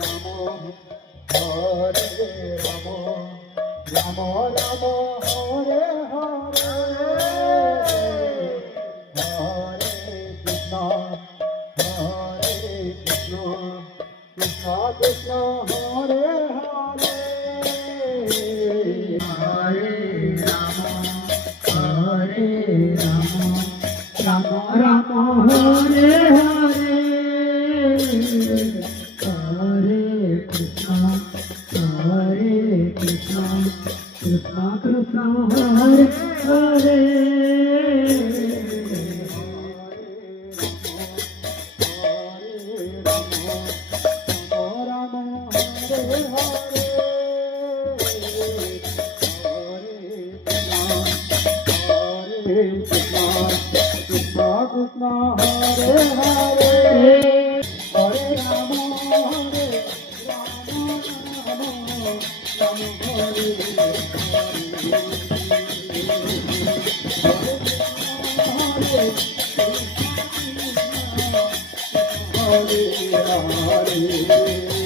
Ram Hare Ram Ram Ram Hare Hare Hare Krishna Krishna Krishna Hare Hare Hare Ram Ram Ram Hare Hare Hare Krishna Krishna Krishna Hare Hare Krishna Krishna Hare Hare Hare Rama Hare Rama Rama Hare Hare Hare